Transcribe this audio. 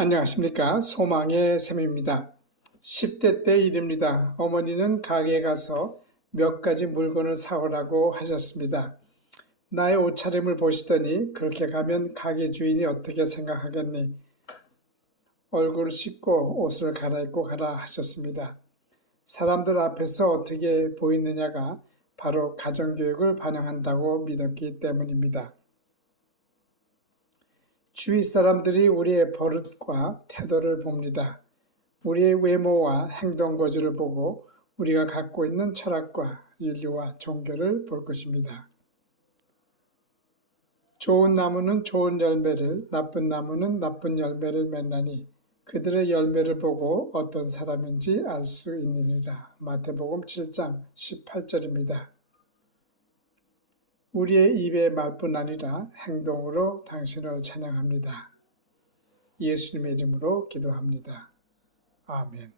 안녕하십니까. 소망의 샘입니다. 10대 때 일입니다. 어머니는 가게에 가서 몇 가지 물건을 사오라고 하셨습니다. 나의 옷차림을 보시더니 그렇게 가면 가게 주인이 어떻게 생각하겠니? 얼굴을 씻고 옷을 갈아입고 가라 하셨습니다. 사람들 앞에서 어떻게 보이느냐가 바로 가정교육을 반영한다고 믿었기 때문입니다. 주위 사람들이 우리의 버릇과 태도를 봅니다. 우리의 외모와 행동 거지를 보고 우리가 갖고 있는 철학과 윤리와 종교를 볼 것입니다. 좋은 나무는 좋은 열매를, 나쁜 나무는 나쁜 열매를 맺나니 그들의 열매를 보고 어떤 사람인지 알 수 있느니라. 마태복음 7장 18절입니다. 우리의 입의 말뿐 아니라 행동으로 당신을 찬양합니다. 예수님의 이름으로 기도합니다. 아멘.